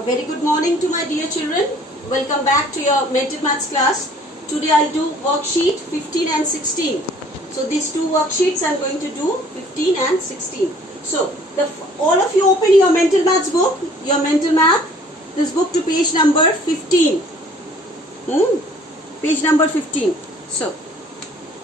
A very good morning to my dear children. Welcome back to your mental maths class. Today I'll do worksheet 15 and 16. So these two worksheets I'm going to do 15 and 16. So all of you open your mental maths book, your mental math, this book to page number 15. Page number 15. So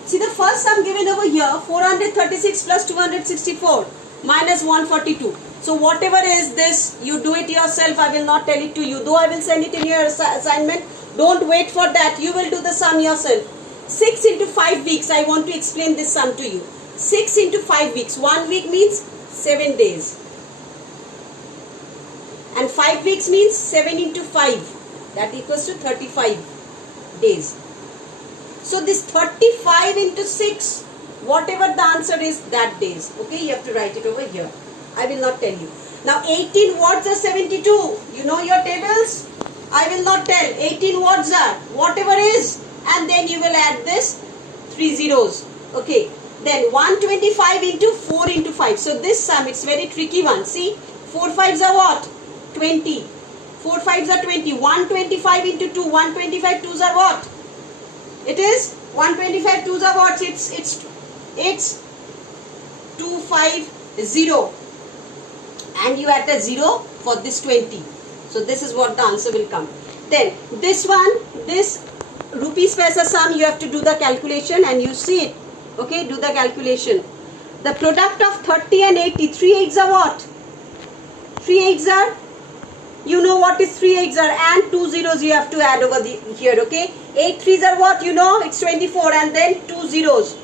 see the first sum given over here, 436 plus 264 minus 142. So whatever is this, you do it yourself. I will not tell it to you. Though I will send it in your assignment, don't wait for that. You will do the sum yourself. 6 into 5 weeks. I want to explain this sum to you. 6 into 5 weeks. 1 week means 7 days. And 5 weeks means 7 into 5. That equals to 35 days. So this 35 into 6, whatever the answer is, that days. Okay, you have to write it over here. I will not tell you. Now 18 words are 72. You know your tables? I will not tell. 18 words are whatever is, and then you will add this 3 zeros. Okay. Then 125 into 4 into 5. So this sum, it's very tricky one. See, 4 5s are what? 20. 4 5s are 20. 125 into 2. 125 2s are what? It is 125 2s are what? It's 250. And you add a 0 for this 20. So this is what the answer will come. Then this one, this rupees paisa sum, you have to do the calculation and you see it. Okay, do the calculation. The product of 30 and 80, 3 eggs are what? 3 eggs are, you know what is 3 eggs are, and 2 zeros you have to add over here. Okay, 8 threes are what? You know, it's 24, and then 2 zeros.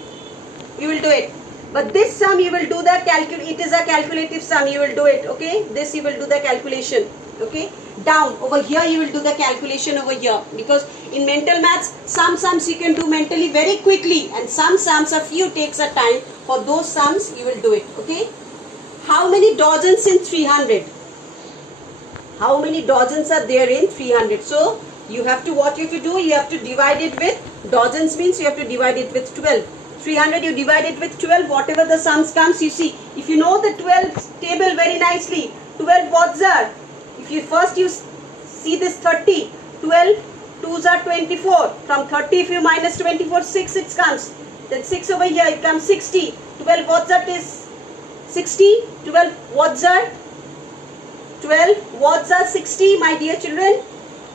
You will do it. But this sum you will do the it is a calculative sum, you will do it, okay? This you will do the calculation, okay? Down, over here you will do the calculation over here. Because in mental maths, some sums you can do mentally very quickly, and some sums, a few takes a time. For those sums, you will do it, okay? How many dozens in 300? How many dozens are there in 300? So, you have to, what you have to do, you have to divide it with, dozens means you have to divide it with 12. 300 you divide it with 12, whatever the sums comes, you see. If you know the 12 table very nicely, 12 words are, if you first you see this 30, 12 2s are 24. From 30 if you minus 24, 6 it comes. Then 6 over here, it comes 60. 12 words are is 60. 12 words are 60, my dear children.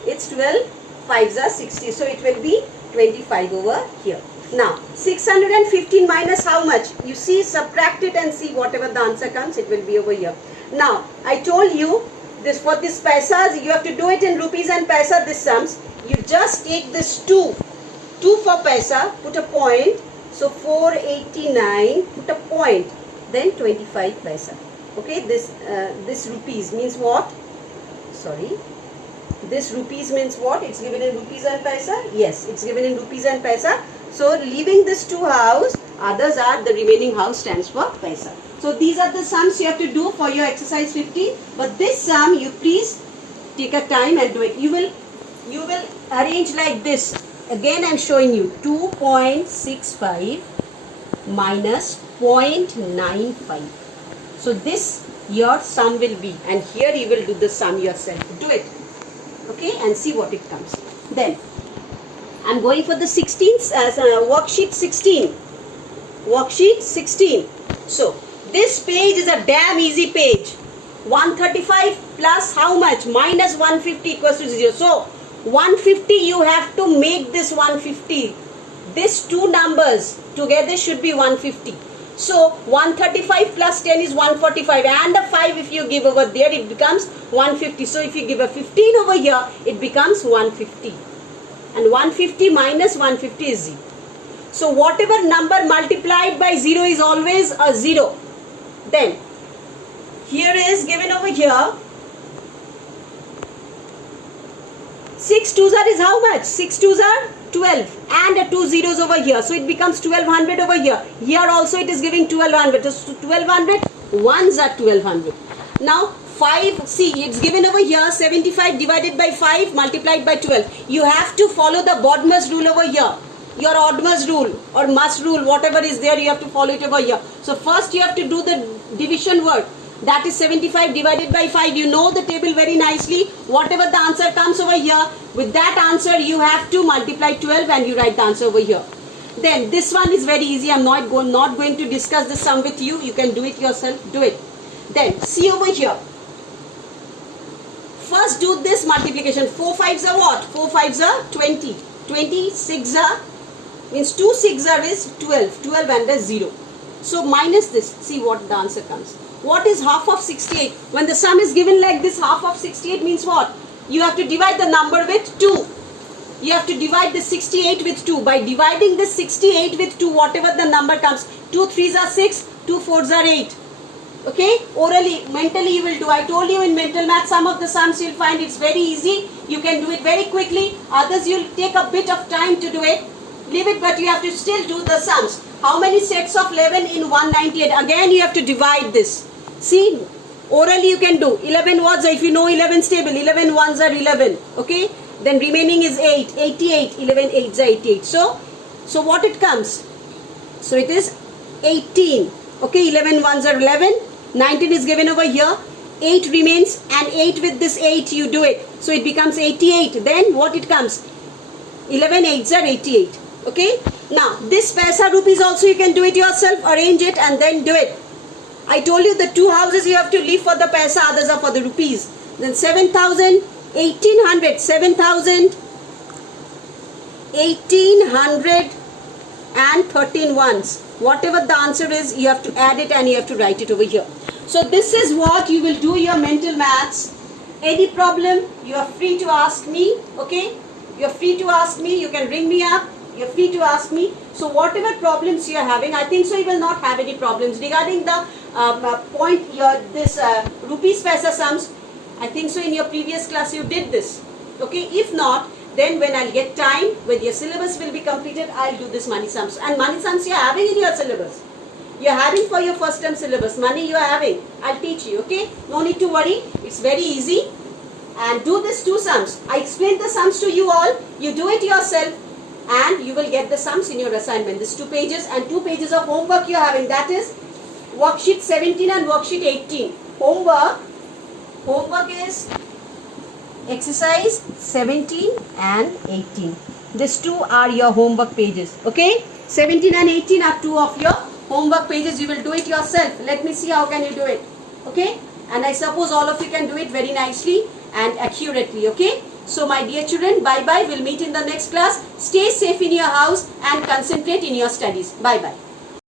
It's 12 5s are 60. So it will be 25 over here. Now, 615 minus how much? You see, subtract it and see whatever the answer comes, it will be over here. Now, I told you, this for this paisas, you have to do it in rupees and paisa, this sums. You just take this 2 for paisa, put a point. So, 489, put a point, then 25 paisa. Okay, this rupees means what? Sorry. This rupees means what? It's given in rupees and paisa? Yes, it's given in rupees and paisa. So, leaving this 2 house, others are the remaining house stands for paisa. So, these are the sums you have to do for your exercise 15. But this sum, you please take a time and do it. You will arrange like this. Again, I am showing you 2.65 minus 0.95. So, this your sum will be. And here you will do the sum yourself. Do it. Okay, and see what it comes. Then, I am going for the 16th worksheet 16. Worksheet 16. So, this page is a damn easy page. 135 plus how much? Minus 150 equals to 0. So, 150 you have to make this 150. These two numbers together should be 150. So, 135 plus 10 is 145, and a 5 if you give over there, it becomes 150. So, if you give a 15 over here, it becomes 150. And 150 minus 150 is 0. So, whatever number multiplied by 0 is always a 0. Then, here is given over here, 6 2s are is how much? 6 2s are 12 and 2 zeros over here. So, it becomes 1200 over here. Here also it is giving 1200. So, 1200, 1s are 1200. Now, 5, see, it's given over here, 75 divided by 5 multiplied by 12. You have to follow the BODMAS rule over here. Your ODMAS rule or MUS rule, whatever is there, you have to follow it over here. So, first you have to do the division word. That is 75 divided by 5. You know the table very nicely. Whatever the answer comes over here, with that answer you have to multiply 12 and you write the answer over here. Then this one is very easy. I'm not going to discuss this sum with you. You can do it yourself. Do it. Then see over here. First do this multiplication. 4 5s are what? 4 5s are 20. 20 6 are means 2 6 are is 12. 12 and a 0. So minus this. See what the answer comes. What is half of 68? When the sum is given like this, half of 68 means what? You have to divide the number with 2. You have to divide the 68 with 2. By dividing this 68 with 2, whatever the number comes, 2 3s are 6, 2 4s are 8. Okay? Orally, mentally you will do. I told you in mental math, some of the sums you'll find it's very easy. You can do it very quickly. Others you'll take a bit of time to do it. Leave it, but you have to still do the sums. How many sets of 11 in 198? Again, you have to divide this. See, orally you can do. 11 words, if you know 11 table, 11 ones are 11. Okay? Then remaining is 8. 88. 11 8s are 88. So what it comes? So it is 18. Okay, 11 ones are 11. 19 is given over here. 8 remains and 8 with this 8 you do it. So it becomes 88. Then what it comes? 11 8s are 88. Okay? Now, this paisa rupees also you can do it yourself. Arrange it and then do it. I told you the 2 houses you have to leave for the paisa, others are for the rupees. Then 7,000, 1,800, 7,000, 1,800 and 13 ones. Whatever the answer is, you have to add it and you have to write it over here. So this is what you will do your mental maths. Any problem, you are free to ask me. Okay? You are free to ask me. You can ring me up. You are free to ask me. So whatever problems you are having, I think so you will not have any problems regarding the point this rupees paisa sums. I think so in your previous class you did this. Okay, if not, then when I'll get time, when your syllabus will be completed, I'll do this money sums. And money sums you are having in your syllabus. You are having for your first term syllabus. Money you are having. I'll teach you. Okay, no need to worry. It's very easy. And do this 2 sums. I explained the sums to you all. You do it yourself. And you will get the sums in your assignment. This 2 pages and 2 pages of homework you are having. That is worksheet 17 and worksheet 18. Homework is exercise 17 and 18. These 2 are your homework pages. Okay? 17 and 18 are 2 of your homework pages. You will do it yourself. Let me see how can you do it. Okay? And I suppose all of you can do it very nicely and accurately. Okay? So my dear children, bye-bye. We'll meet in the next class. Stay safe in your house and concentrate in your studies. Bye-bye.